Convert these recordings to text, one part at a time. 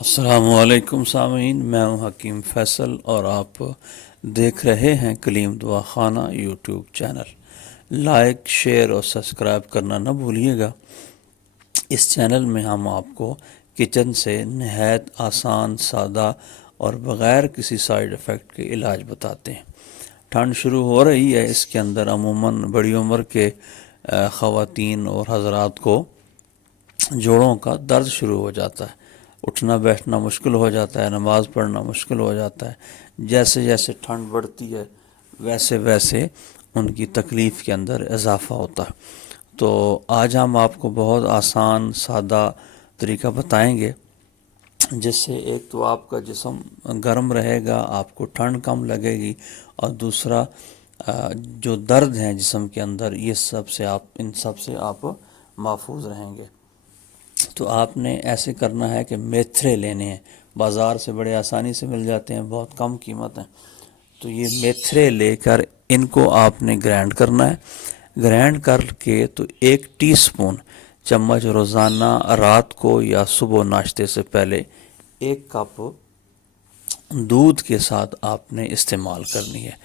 السلام علیکم سامعین، میں ہوں حکیم فیصل اور آپ دیکھ رہے ہیں کلیم دعا خانہ یوٹیوب چینل۔ لائک، شیئر اور سبسکرائب کرنا نہ بھولیے گا۔ اس چینل میں ہم آپ کو کچن سے نہایت آسان، سادہ اور بغیر کسی سائیڈ ایفیکٹ کے علاج بتاتے ہیں۔ ٹھنڈ شروع ہو رہی ہے، اس کے اندر عموماً بڑی عمر کے خواتین اور حضرات کو جوڑوں کا درد شروع ہو جاتا ہے، اٹھنا بیٹھنا مشکل ہو جاتا ہے، نماز پڑھنا مشکل ہو جاتا ہے۔ جیسے جیسے ٹھنڈ بڑھتی ہے ویسے ویسے ان کی تکلیف کے اندر اضافہ ہوتا ہے۔ تو آج ہم آپ کو بہت آسان، سادہ طریقہ بتائیں گے جس سے ایک تو آپ کا جسم گرم رہے گا، آپ کو ٹھنڈ کم لگے گی، اور دوسرا جو درد ہیں جسم کے اندر ان سب سے آپ محفوظ رہیں گے۔ تو آپ نے ایسے کرنا ہے کہ میتھرے لینے ہیں، بازار سے بڑے آسانی سے مل جاتے ہیں، بہت کم قیمت ہیں۔ تو یہ میتھرے لے کر ان کو آپ نے گرائنڈ کرنا ہے۔ گرائنڈ کر کے تو 1 ٹی سپون چمچ روزانہ رات کو یا صبح ناشتے سے پہلے 1 کپ دودھ کے ساتھ آپ نے استعمال کرنی ہے۔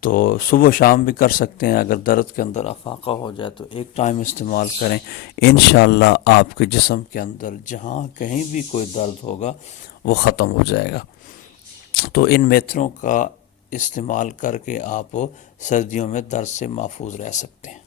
تو صبح شام بھی کر سکتے ہیں، اگر درد کے اندر افاقہ ہو جائے تو ایک ٹائم استعمال کریں۔ انشاءاللہ آپ کے جسم کے اندر جہاں کہیں بھی کوئی درد ہوگا وہ ختم ہو جائے گا۔ تو ان میتھروں کا استعمال کر کے آپ سردیوں میں درد سے محفوظ رہ سکتے ہیں۔